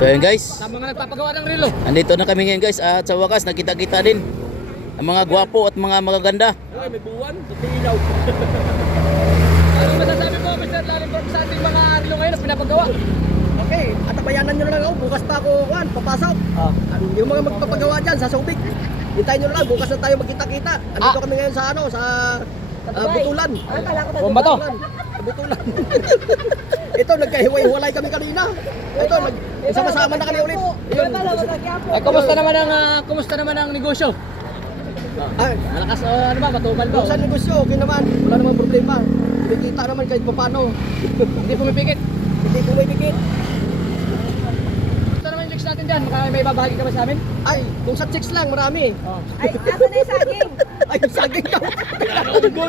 So yun guys, Sa mga nagpapagawa ng relo. andito na kami ngayon guys at sa wakas nakita-kita din ang mga gwapo at mga magaganda. Ay, may buwan. Ilaw. Ano masasabi mo, Mr. Lalimberg, sa ating mga relo ngayon na pinapagawa? Okay, at tabayanan nyo na lang ako. Bukas pa ako, papasok. Yung mga magpapagawa dyan sa Subic. Hintayin nyo na lang, bukas na tayo magkita-kita. Andito kami ngayon sa Butulan. Bomba to. Butulan. Ito, nagkahiway-hiwalay kami kanina. Ito, sama-sama na kami ulit. Yun. Ay, kumusta naman ang negosyo? Ay, Malakas, ano ba, matumal ba? kung saan negosyo, okay naman. Wala namang problema. Kumikita naman kahit paano. Hindi pumipikit. Hindi kumibigit. Ito naman yung chicks natin dyan. May babahagi ka ba sa amin? Ay, kung sa chicks lang, marami. Ay, asa na yung saging? Ay, saging daw.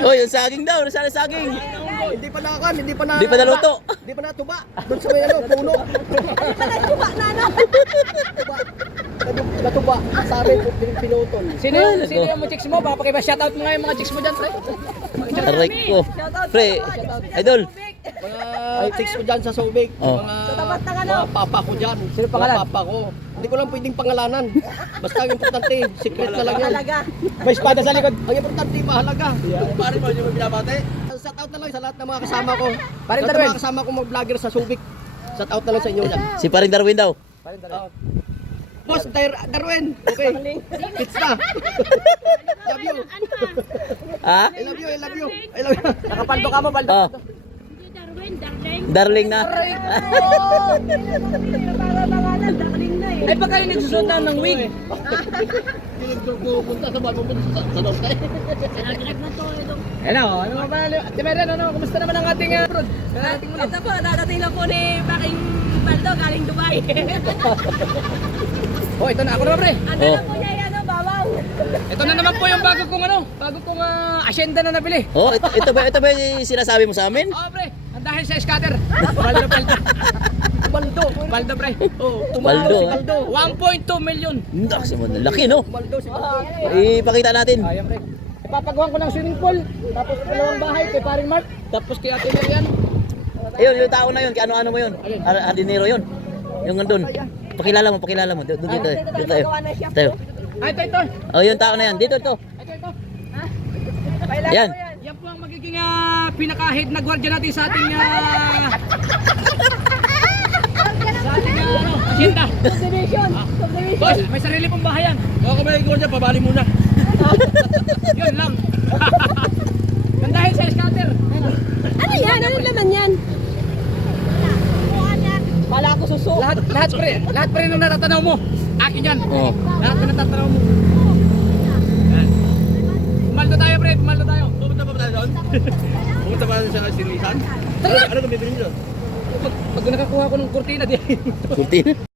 Oh, yung saging daw, nasaan ang saging? Hindi pa na, hindi pa naluto. Hindi pa natuba. Doon sa may puno. Ano pa nagtuba na ano? Natuba. Sa amin, pinutol. Sino yung mga chicks mo? Baka pakiba-shoutout mo nga yung mga chicks mo dyan, pre. Aray ko. Pre, idol. Mga chicks ko dyan sa Subic. Oh. Mga, tapat ng ano? mga papa ko dyan. Sino pangalan? Mga papa ko. Hindi ko lang pwedeng pangalanan. Basta ang importante, secret na lang yan. Talaga. May espada sa likod. Ang importante, mahalaga. Pare mo, hindi mo binabate? Shout out na lang sa lahat ng mga kasama ko. Paring Sa Darwin. mga kasama ko mga vlogger sa Subic. Shout out na lang sa inyo dyan. Si Paring Darwin daw. Boss, Darwin. Okay. It's na. Love you. Ha? I love you, I love you. I love you. Nakapaldo ka mo, paldo. Oh, Darwin, darling. darling na. Oh! Para pangalan, darling na eh. Ay, baka yung nagsusuot na ng wig. Pupunta sa bago mo sa loob tayo. Nag-grab na to. Ano nga ba? Ate Marian, kumusta naman ang ating brood? Ito po, dadating lang po ni Paking Baldo galing Dubai. Oh, ito na ako na, pre. Ano na po niya yan, babaw. Ito na naman po yung bago kong asyenda na nabili. Oh, ito ba yung sinasabi mo sa amin? Oh, pre. Ang dahil sa scatter. Baldo. Baldo, pre. Oh, Baldo, si ah. Baldo. 1.2 million. Naks, laki no? Baldo, si Baldo. Ipakita natin. Ayan, pre. Ipapagawan ko ng swimming pool. Tapos dalawang bahay kay Paring Mark. Tapos kay Ate Marian. Ayun, yung tao na yun, ano mo yun? Hardinero yun. Yung nandun. Pakilala mo. Dito tayo. Tayo. Ay, ito. Oh, yung tao na yan. Dito. Ito. Yan. Yan po ang magiging pinaka-head na gwardiya natin sa ating asyenda. Subdivision. Boss, may sarili pong bahay yan. Baka may ikaw dyan, pabali muna. Yun lang. Ang dahil sa scatter. Ano yan? Ano laman yan? Wala ko suso. Lahat pre nung natatanaw mo. Akin yan. Oh. Lahat na natatanaw mo. Yan. Pumaldo tayo, pre. Pumaldo tayo. Pupunta pa tayo doon? Pupunta pa sa silisan? Ano kami bilhin doon? Pag nakakuha ko ng kurtina, di. Kunti.